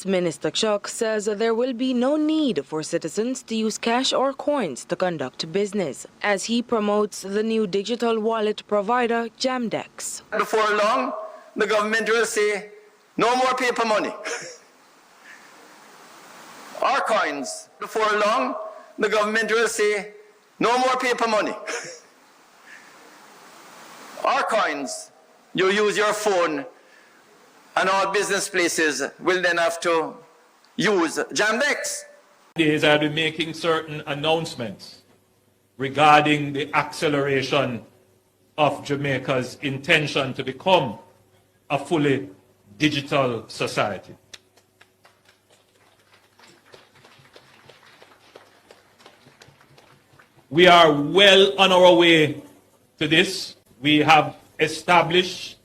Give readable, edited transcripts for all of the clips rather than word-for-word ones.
Finance Minister Chuck says there will be no need for citizens to use cash or coins to conduct business, as he promotes the new digital wallet provider, JAMAICA. Before long, the government will say, no more paper money or coins. Before long, the government will say, no more paper money or coins. You use your phone, and all business places will then have to use JAMAICA. I'll be making certain announcements regarding the acceleration of Jamaica's intention to become a fully digital society. We are well on our way to this. We have established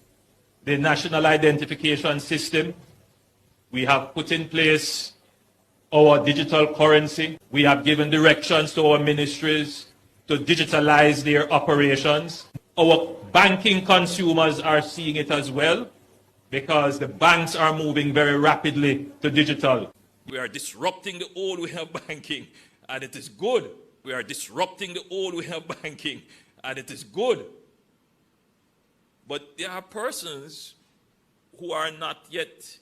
the national identification system. We have put in place our digital currency. We have given directions to our ministries to digitalize their operations. Our banking consumers are seeing it as well, because the banks are moving very rapidly to digital. We are disrupting the old way of banking, and it is good. We are disrupting the old way of banking, and it is good. But there are persons who are not yet,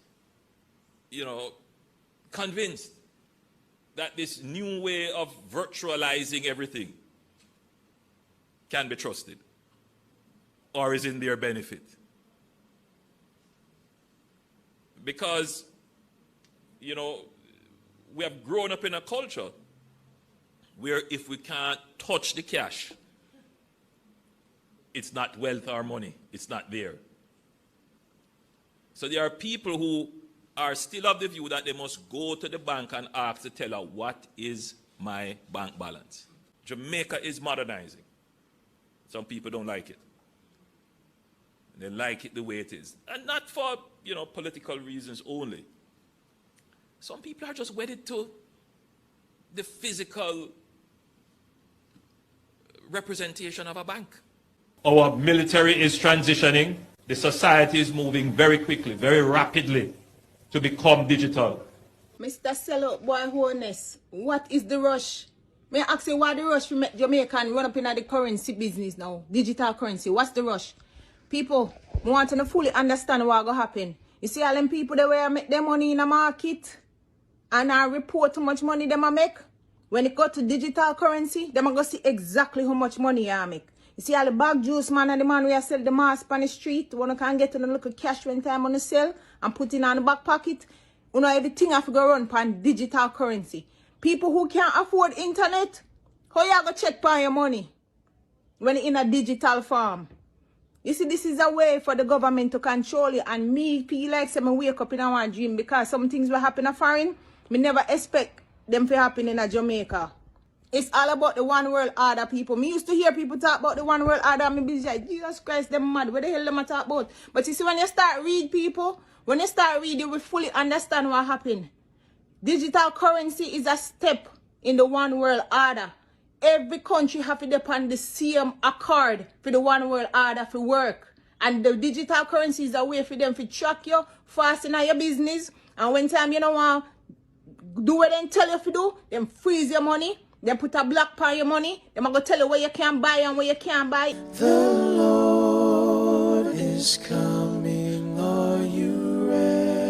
convinced that this new way of virtualizing everything can be trusted or is in their benefit. Because, we have grown up in a culture where if we can't touch the cash, it's not wealth or money. It's not there. So there are people who are still of the view that they must go to the bank and ask the teller, what is my bank balance? Jamaica is modernizing. Some people don't like it. They like it the way it is. And not for, political reasons only. Some people are just wedded to the physical representation of a bank. Our military is transitioning. The society is moving very quickly, very rapidly to become digital. Mr. Sellout Boy Holne, what is the rush? May I ask you why the rush to make Jamaican run up in the currency business now, digital currency? What's the rush? People want to fully understand what's going to happen. You see all them people that will make their money in the market and I report how much money they make. When it go to digital currency, they going to see exactly how much money you make. You see all the bag juice man and the man who sell the mask on the street, one can get in a little cash when time on the sell and put it on the back pocket. Everything have to go run on digital currency. People who can't afford internet, how you going to check on your money when it's in a digital form? You see, this is a way for the government to control you, and me feel like say me wake up in our dream because some things will happen in foreign. Me never expect them to happen in Jamaica. It's all about the one world order, people. Me used to hear people talk about the one world order and me be like, Jesus Christ, them mad. What the hell them a talk about? But you see, when you start read people, when you start read, you will fully understand what happened. Digital currency is a step in the one world order. Every country have to depend the same accord for the one world order for work. And the digital currency is a way for them to track you fast in your business. And when time you don't want do what they tell you to do, them freeze your money. They put a block on your money. They're going to tell you where you can buy and where you can't buy. The Lord is coming. Are you ready?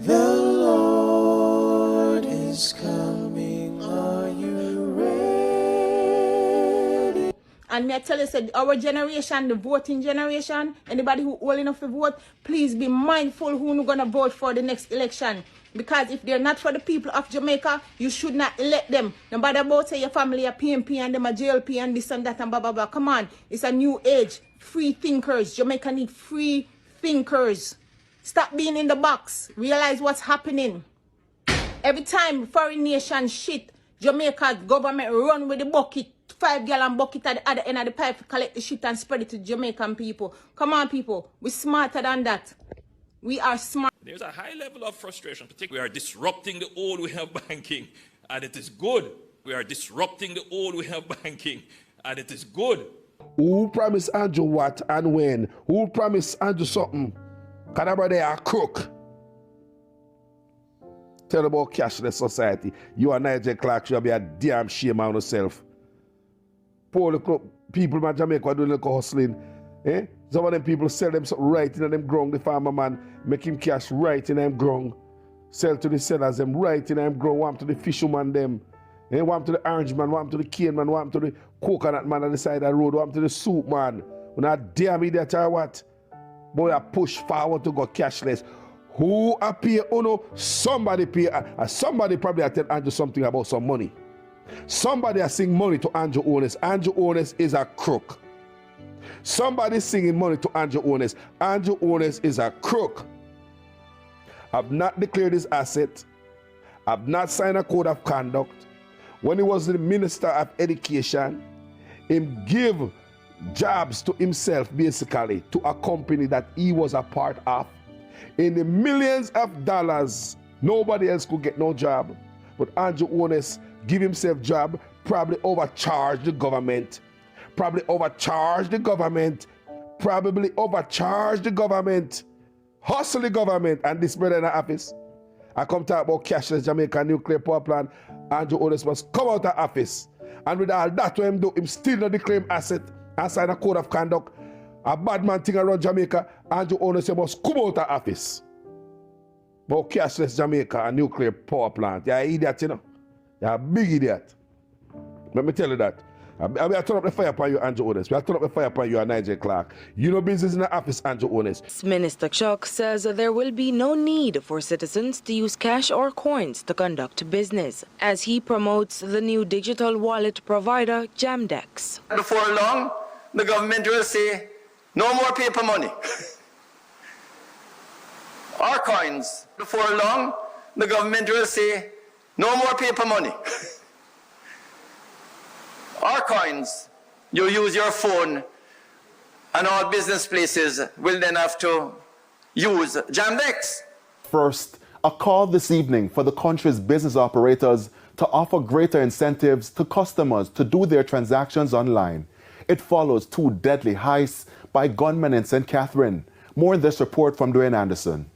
The Lord is coming. Are you ready? And me I tell you, said our generation, the voting generation, anybody who old enough to vote, please be mindful who you're going to vote for the next election. Because if they're not for the people of Jamaica, you should not elect them. No matter about say your family a PMP and them a JLP and this and that and blah blah blah. Come on, it's a new age. Free thinkers. Jamaica need free thinkers. Stop being in the box. Realize what's happening. Every time foreign nation shit, Jamaica's government run with the bucket, 5-gallon bucket at the other end of the pipe, collect the shit and spread it to Jamaican people. Come on, people. We're smarter than that. We are smart. There's a high level of frustration, particularly we are disrupting the old way of banking, and it is good. We are disrupting the old way of banking, and it is good. Who promised Andrew what and when? Who promised Andrew something? Because that brother a crook. Tell about cashless society. You and Nigel Clark should be a damn shame on yourself. Poor little people in Jamaica doing little hustling. Eh? Some of them people sell them something right in them ground. The farmer man make him cash right in them ground. Sell to the sellers them right in them ground. Want to the fisherman them. Eh? Want to the orange man. Want to the cane man. Want to the coconut man on the side of the road. Want to the soup man. When I damn idiot or what? Boy, I push forward to go cashless. Who appear? Oh no, somebody pay. Somebody probably tell Andrew something about some money. Somebody has sing money to Andrew Holne. Andrew Holne is a crook. Somebody singing money to Andrew Holne. Andrew Holne is a crook. I've not declared his asset. I've not signed a code of conduct. When he was the Minister of Education, him give jobs to himself basically to a company that he was a part of. In the millions of dollars, nobody else could get no job. But Andrew Holne give himself job, probably overcharge the government. Probably overcharge the government. Hustle the government. And this brother in the office. I come talk about cashless Jamaica nuclear power plant. Andrew Holne must come out of office. And with all that to him do, him still not declare asset and sign a code of conduct. A bad man thing around Jamaica, Andrew Holne must come out of office. But cashless Jamaica and nuclear power plant, you're an idiot, you know. You're a big idiot. Let me tell you that. I will turn up the fire upon you, Andrew Holne. We will turn up the fire upon you, Nigel Clark. You know business in the office, Andrew Holne. Minister Chuck says there will be no need for citizens to use cash or coins to conduct business, as he promotes the new digital wallet provider, JAMAICA. Before long, the government will say, no more paper money. Or coins. Before long, the government will say, no more paper money. Or coins. You use your phone, and all business places will then have to use JAMAICA. First, a call this evening for the country's business operators to offer greater incentives to customers to do their transactions online. It follows 2 deadly heists by gunmen in St. Catherine. More in this report from Dwayne Anderson.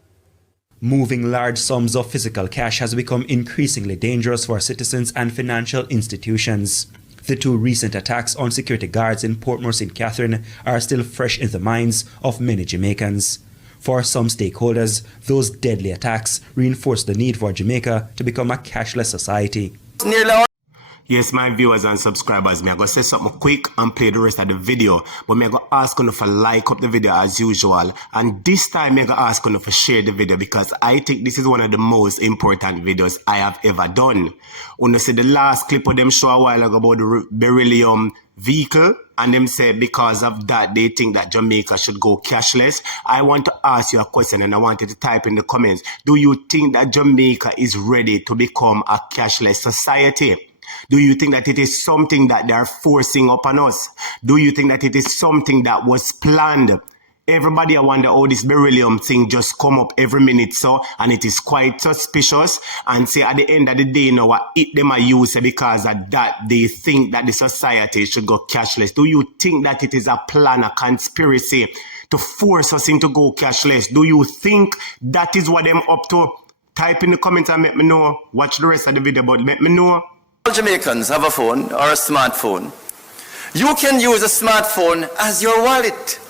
Moving large sums of physical cash has become increasingly dangerous for citizens and financial institutions. The 2 recent attacks on security guards in Portmore St. Catherine are still fresh in the minds of many Jamaicans. For some stakeholders, those deadly attacks reinforce the need for Jamaica to become a cashless society. Yes, my viewers and subscribers, I'm going to say something quick and play the rest of the video. But I'm going to ask you to like up the video as usual. And this time, I'm going to ask you to share the video because I think this is one of the most important videos I have ever done. When you see the last clip of them show a while ago about the beryllium vehicle, and them say because of that, they think that Jamaica should go cashless. I want to ask you a question and I want you to type in the comments. Do you think that Jamaica is ready to become a cashless society? Do you think that it is something that they are forcing upon us? Do you think that it is something that was planned? Everybody, I wonder how this beryllium thing just come up every minute, so, and it is quite suspicious. And say at the end of the day, you know what, it them are used because of that they think that the society should go cashless. Do you think that it is a plan, a conspiracy to force us into go cashless? Do you think that is what them up to? Type in the comments and let me know. Watch the rest of the video, but let me know. All Jamaicans have a phone or a smartphone. You can use a smartphone as your wallet.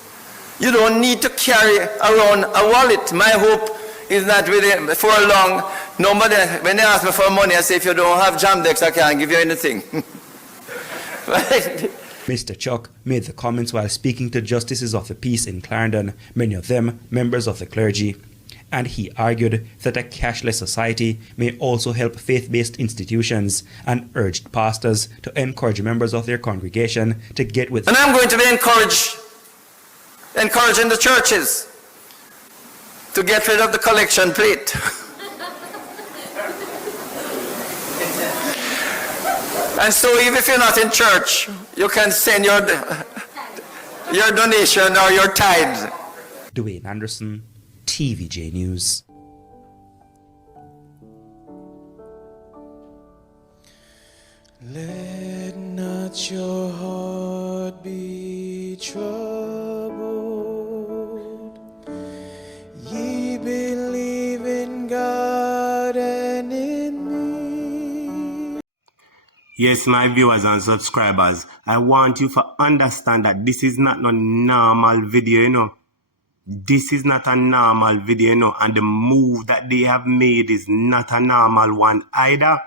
You don't need to carry around a wallet. My hope is that before long, nobody, when they ask me for money, I say, if you don't have JAMAICA, I can't give you anything. Right? Mr. Chuck made the comments while speaking to justices of the peace in Clarendon, many of them members of the clergy. And he argued that a cashless society may also help faith-based institutions and urged pastors to encourage members of their congregation to get with. And I'm going to be encouraging the churches to get rid of the collection plate. And so even if you're not in church, you can send your donation or your tithes. Dwayne Anderson, TVJ News. Let not your heart be troubled. Yes, my viewers and subscribers, I want you to understand that this is not no normal video, you know. This is not a normal video, you know, and the move that they have made is not a normal one either.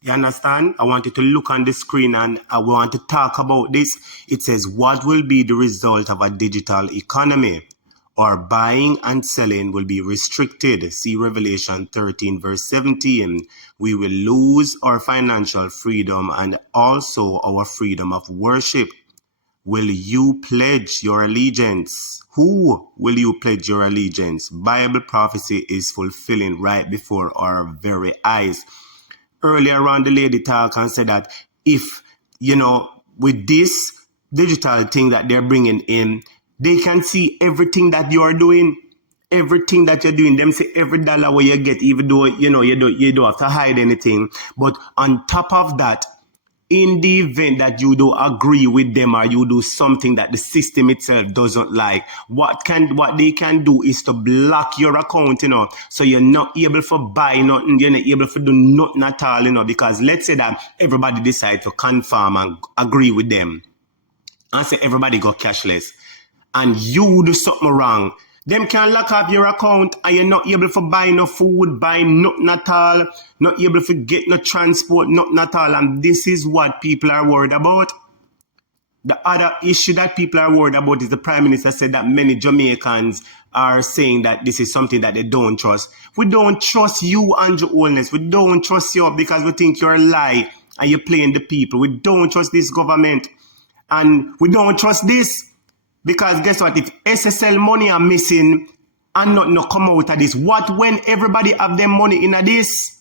You understand? I want you to look on the screen and I want to talk about this. It says, what will be the result of a digital economy? Our buying and selling will be restricted. See Revelation 13 verse 17. We will lose our financial freedom and also our freedom of worship. Will you pledge your allegiance? Who will you pledge your allegiance? Bible prophecy is fulfilling right before our very eyes. Earlier on, the lady talked and said that if, you know, with this digital thing that they're bringing in, they can see everything that you are doing, everything that you're doing. Them say every dollar where you get, even though, you know, you don't have to hide anything. But on top of that, in the event that you do agree with them or you do something that the system itself doesn't like, what they can do is to block your account, you know, so you're not able to buy nothing, you're not able to do nothing at all, you know, because let's say that everybody decide to conform and agree with them and say everybody go cashless and you do something wrong, them can lock up your account and you're not able to buy no food, buy nothing at all, not able to get no transport, nothing at all. And this is what people are worried about. The other issue that people are worried about is the Prime Minister said that many Jamaicans are saying that this is something that they don't trust. We don't trust you, Andrew Holne. We don't trust you because we think you're a lie and you're playing the people. We don't trust this government. And we don't trust this. Because guess what? If SSL money are missing and not come out of this, what when everybody have their money in this?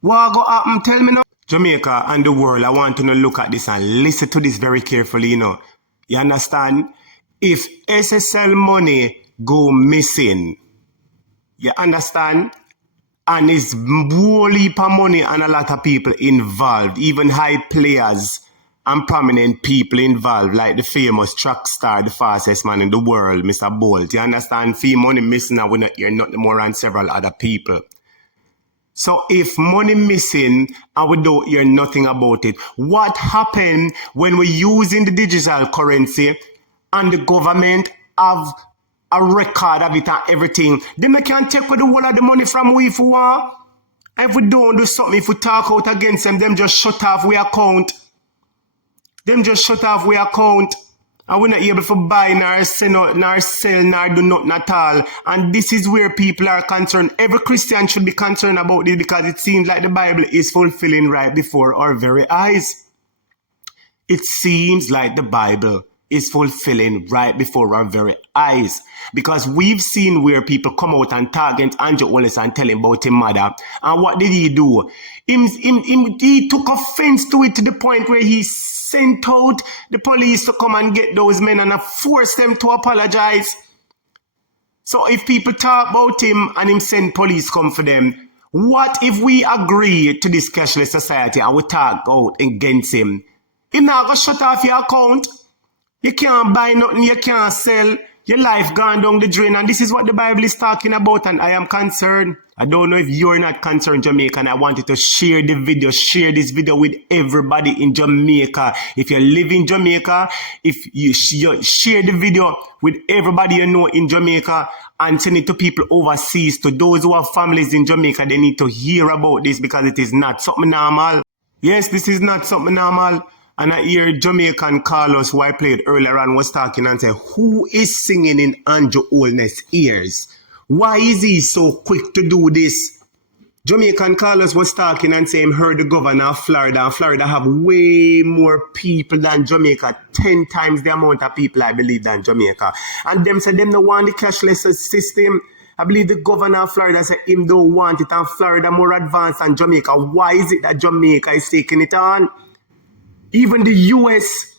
What go happen? Tell me now. Jamaica and the world, I want to look at this and listen to this very carefully, you know. You understand? If SSL money go missing, you understand? And it's whole heap of money and a lot of people involved, even high players and prominent people involved, like the famous track star, the fastest man in the world, Mr. Bolt. You understand? Fee money missing and we're not here, not more than several other people. So if money missing and we don't hear nothing about it, what happened when we're using the digital currency and the government have a record of it and everything? Then they can take with the whole of the money from we for war. If we don't do something, if we talk out against them just shut off we account. Them just shut off we account and we're not able to buy nor sell nor do nothing at all. And this is where people are concerned. Every Christian should be concerned about this because it seems like the Bible is fulfilling right before our very eyes. It seems like the Bible is fulfilling right before our very eyes. Because we've seen where people come out and target Andrew Holne and tell him about his mother. And what did he do? He took offense to it to the point where he sent out the police to come and get those men and force them to apologize. So if people talk about him and him send police come for them, what if we agree to this cashless society and we talk out against him? He not gonna shut off your account. You can't buy nothing, you can't sell. Your life gone down the drain, and this is what the Bible is talking about, and I am concerned. I don't know if you're not concerned, Jamaica, and I want you to share the video, share this video with everybody in Jamaica. If you live in Jamaica, if you share the video with everybody you know in Jamaica and send it to people overseas, to those who have families in Jamaica, they need to hear about this because it is not something normal. Yes, this is not something normal. And I hear Jamaican Carlos, who I played earlier on, was talking and said, who is singing in Andrew Holne's ears? Why is he so quick to do this? Jamaican Carlos was talking and saying, heard the governor of Florida, and Florida have way more people than Jamaica, 10 times the amount of people, I believe, than Jamaica. And them said, them don't want the cashless system. I believe the governor of Florida said him don't want it, and Florida more advanced than Jamaica. Why is it that Jamaica is taking it on? Even the US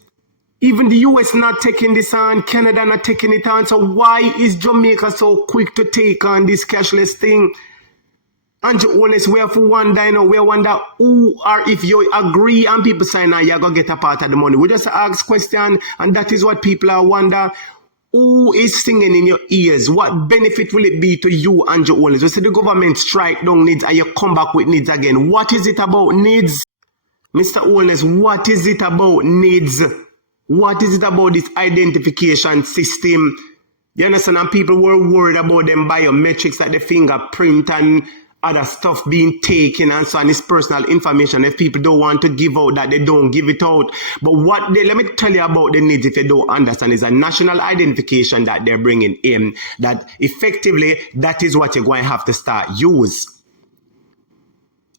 not taking this on, Canada not taking it on. So why is Jamaica so quick to take on this cashless thing? Andrew Holne, we have to wonder, you know, we wonder who or if you agree and people say now you're going to get a part of the money. We just ask question, and that is what people are wonder. Who is singing in your ears? What benefit will it be to you, Andrew Holne? You see the government strike down needs and you come back with needs again. What is it about needs? Mr. Holne, what is it about needs? What is it about this identification system? You understand? And people were worried about them biometrics, like the fingerprint and other stuff being taken and so on. It's personal information. If people don't want to give out that, they don't give it out. But let me tell you about the needs if you don't understand. Is a national identification that they're bringing in, that effectively that is what you're going to have to start use.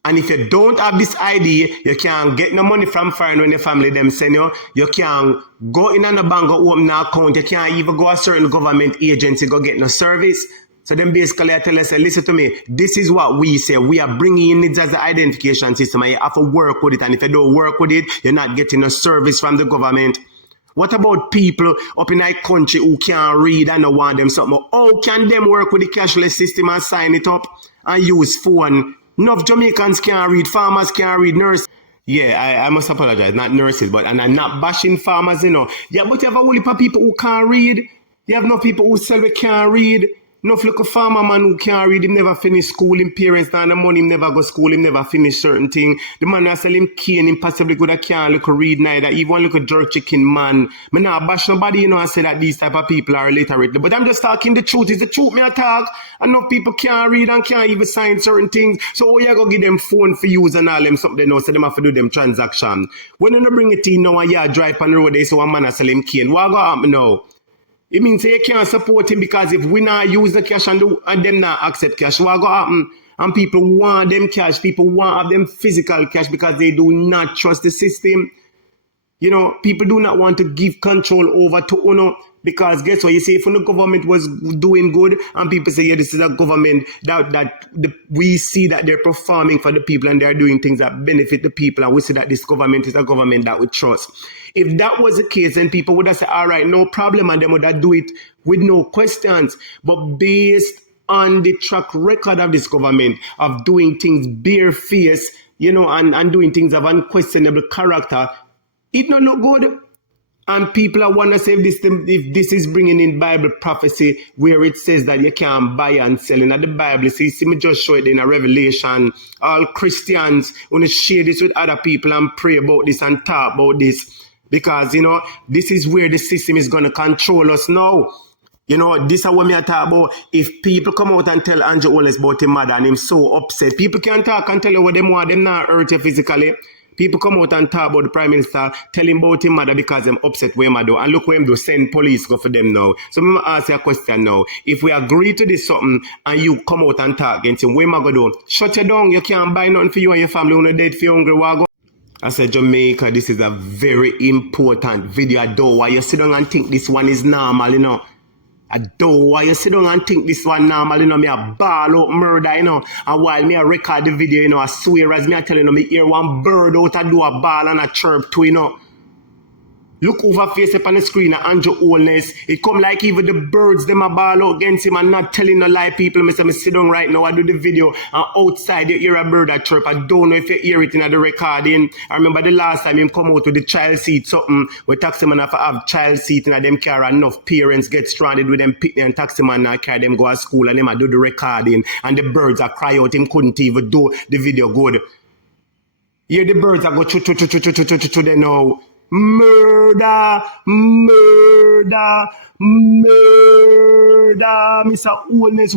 And if you don't have this ID, you can't get no money from foreign when your family them send you. You can't go in on a bank or open an account. You can't even go a certain government agency go get no service. So then basically I tell us, listen to me, this is what we say. We are bringing in needs as the identification system and you have to work with it. And if you don't work with it, you're not getting a service from the government. What about people up in our country who can't read and don't want them something? How can them work with the cashless system and sign it up and use phone? Enough Jamaicans can't read, farmers can't read, nurses. Yeah, I must apologize, not nurses, and I'm not bashing farmers, you know. Yeah, but you have a whole heap of people who can't read. You have no people who sell we can't read. No look a farmer man who can't read, him never finish school, him parents down the money, him never go school, him never finish certain thing. The man that sell him cane, him possibly good at can't look read neither. Even one look a jerk chicken man. Me not bash nobody, you know, and say that these type of people are illiterate. But I'm just talking the truth. It's the truth me I talk. Enough people can't read and can't even sign certain things. So you go give them phone for use and all them something they know, so them have to do them transaction. When you bring it in now and you drive on the road, they say one man a sell him cane. What go happen now? It means you can't support him because if we not use the cash and them not accept cash, what go happen? And people want them cash, people want have them physical cash because they do not trust the system. You know, people do not want to give control over to UNO because guess what? You say if the government was doing good and people say, yeah, this is a government we see that they're performing for the people and they're doing things that benefit the people and we see that this government is a government that we trust. If that was the case, then people would have said, all right, no problem, and they would have do it with no questions. But based on the track record of this government of doing things barefaced, you know, and doing things of unquestionable character, it don't look good. And people are wondering if this is bringing in Bible prophecy where it says that you can't buy and sell. In the Bible, see me just show it in a Revelation. All Christians want to share this with other people and pray about this and talk about this. Because, you know, this is where the system is going to control us now. You know, this is what me talk about. If people come out and tell Andrew Holne about his mother and him so upset, people can talk and tell you what them want, them not hurt you physically. People come out and talk about the Prime Minister, tell him about his mother because them upset with him do. And look what him do, send police go for them now. So I'm ask you a question now. If we agree to this something and you come out and talk against him, what am I going to do? Shut you down. You can't buy nothing for you and your family. You're dead for hungry. What I said, Jamaica, this is a very important video. I don't want you sit down and think this one is normal, you know. I don't want you sit down and think this one normal, you know. Me a ball out murder, you know. And while me a record the video, you know, I swear as me a tell you, me hear one bird out and do a ball and a chirp too, you know. Look over face up on the screen at Andrew Holne. It come like even the birds, them a ball out against him and not telling no lie people. Me say me sit down right now, I do the video and outside you hear a bird that chirp. I don't know if you hear it in the recording. I remember the last time him come out with the child seat, something we taxi man have child seat in them car, enough parents get stranded with them picnic and taxi man and carry them go to school and them a do the recording and the birds are cry out, him couldn't even do the video good. Here the birds are go chu they know. Murder, murder, murder. Mr. Holne, we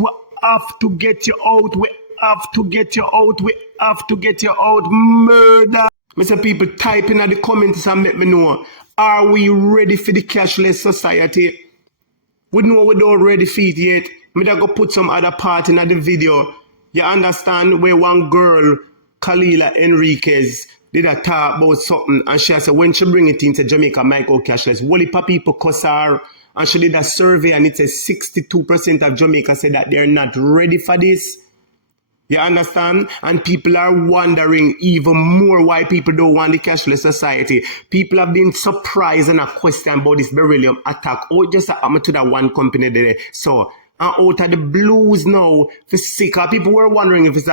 have to get you out. We have to get you out. We have to get you out. Murder. Mr. People type in the comments and let me know. Are we ready for the cashless society? We know we don't ready for it yet. Me da go put some other part in the video. You understand where one girl, Kalila Enriquez, did a talk about something and she said when she bring it into JAMAICA cashless, whole heap of people cuss her and she did a survey and it says 62% of Jamaica said that they're not ready for this. You understand? And people are wondering even more why people don't want the cashless society. People have been surprised and a question about this beryllium attack. Oh, just happened to that one company there. So out of the blues now for sick. People were wondering if it's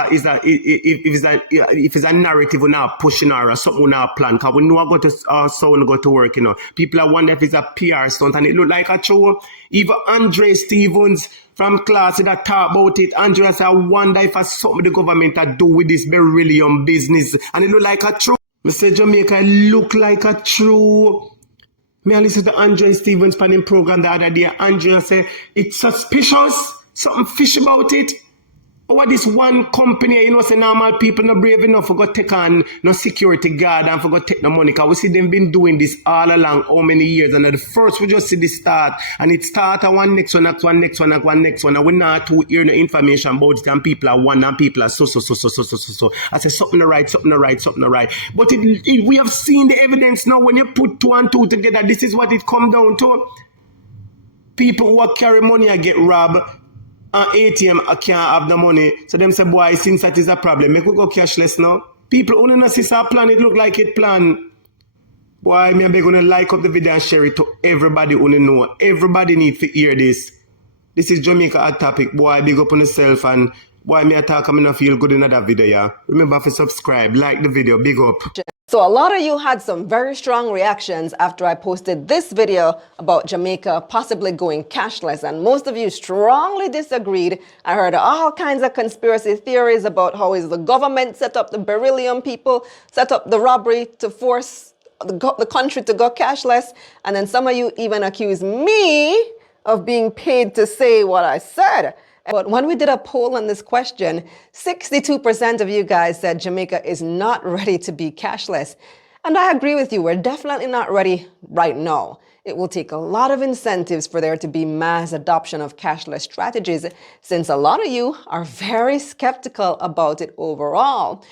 a narrative we're now pushing or something we're now plan. Because we know I go to sound go to work, you know. People are wondering if it's a PR stunt and it look like a show. Even Andre Stevens from class that talk about it. Andre said, I wonder if it's something the government to do with this beryllium business. And it look like a show. I say Jamaica look like a true. Me I listen to Andrea Stevens panning program the other day. Andrea say it's suspicious, something fish about it. Or this one company, you know, say normal people not brave enough for go take on no security guard and for go take the money. Cause we see them been doing this all along how many years. And at the first we just see the start. And it start at one next one, next one, next one, one next one. And we not to hear no information about it and people are one and people are so. I say something right. But we have seen the evidence now when you put 2 and 2 together. This is what it come down to. People who are carry money and get robbed. ATM I can't have the money. So them say, boy, since that is a problem, make we go cashless now. People only not see our plan, it look like it plan. Boy, me be gonna like up the video and share it to everybody who know. Everybody need to hear this. This is Jamaica Hot Topic. Boy, big up on yourself and boy, me attack, I'm not feel good in that video, yeah. Remember to subscribe, like the video, big up. So a lot of you had some very strong reactions after I posted this video about Jamaica possibly going cashless, and most of you strongly disagreed. I heard all kinds of conspiracy theories about how is the government set up the beryllium people, set up the robbery to force the country to go cashless, and then some of you even accused me of being paid to say what I said. But when we did a poll on this question, 62% of you guys said Jamaica is not ready to be cashless. And I agree with you, we're definitely not ready right now. It will take a lot of incentives for there to be mass adoption of cashless strategies, since a lot of you are very skeptical about it overall.